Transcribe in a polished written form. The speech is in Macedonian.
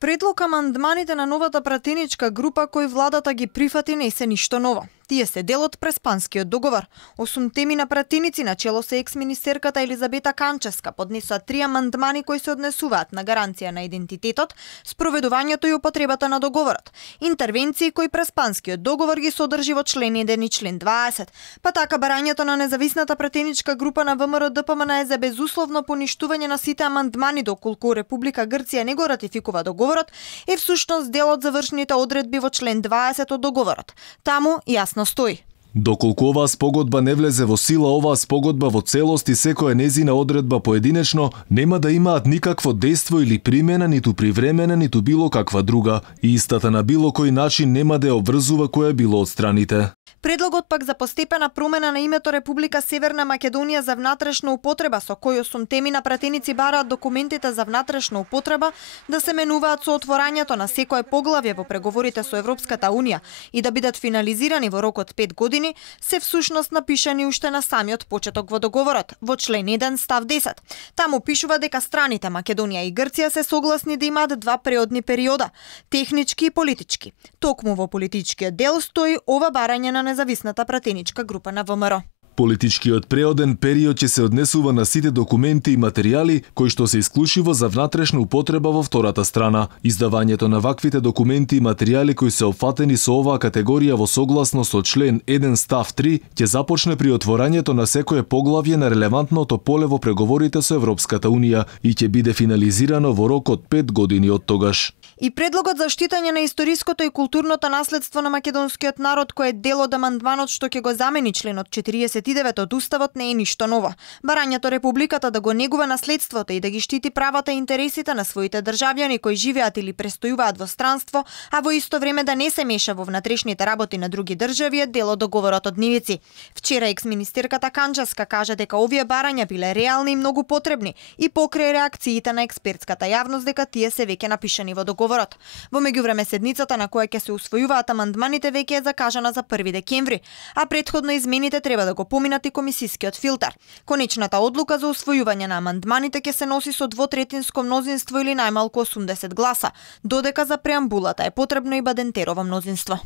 Предлог амандманите на новата пратеничка група кои владата ги прифати не се ништо ново. Тие се дел од Преспанскиот договор. 8 теми на пратеници на чело се екс-министерката Елизабета Канчевска поднесоа 3 амандмани кои се однесуваат на гаранција на идентитетот, спроведувањето и употребата на договорот, интервенции кои Преспанскиот договор ги содржи во член 1 и член 20, па така барањето на независната пратеничка група на ВМРО ДПМН е за безусловно поништување на сите амандмани доколку Република Грција не го ратификува договорот, е всушност дел од завршните одредби во член 20 од договорот. Таму јасно стои: доколку оваа спогодба не влезе во сила, оваа спогодба во целост и секоја незина одредба поединечно нема да имаат никакво дејство или примена, ниту привремена, ниту било каква друга, и истата на било кој начин нема да ја обврзува која било од страните. Предлогот пак за постепена промена на името Република Северна Македонија за внатрешна употреба, со кој 8 теми на пратеници бараат документите за внатрешна употреба да се менуваат со отворањето на секое поглавје во преговорите со Европската Унија и да бидат финализирани во рок од 5 години, се всушност напишани уште на самиот почеток во договорот, во член 1 став 10. Таму пишува дека страните Македонија и Грција се согласни да имаат 2 преодни периода, технички и политички. Токму во политичкиот дел стои ова барање на независната пратеничка група на ВМРО. Политичкиот преоден период ќе се однесува на сите документи и материјали кои што се исклучиво за внатрешна употреба во втората страна. Издавањето на ваквите документи и материјали кои се опфатени со оваа категорија во согласно со член 1 став 3 ќе започне при отворањето на секое поглавје на релевантното поле во преговорите со Европската Унија и ќе биде финализирано во рок од 5 години од тогаш. И предлогот за штитање на историското и културното наследство на македонскиот народ кој е дел од амандманот што ќе го замени членот 49 од Уставот не е ништо ново. Барањето Републиката да го негува наследството и да ги штити правата и интересите на своите државјани кои живеат или престојуваат во странство, а во исто време да не се меша во внатрешните работи на други држави е дел од договорот од Нивици. Вчера екс-министерката Канчевска кажа дека овие барања биле реални и многу потребни и покрај реакциите на експертската јавност дека тие се веќе напишани во договорот. Во меѓувреме седницата на која ќе се усвојуваат амандманите веќе е закажана за 1 декември, а претходно измените треба да го поминат и комисискиот филтер. Конечната одлука за усвојување на амандманите ќе се носи со двотретинско мнозинство или најмалку 80 гласа, додека за преамбулата е потребно и бадентерово мнозинство.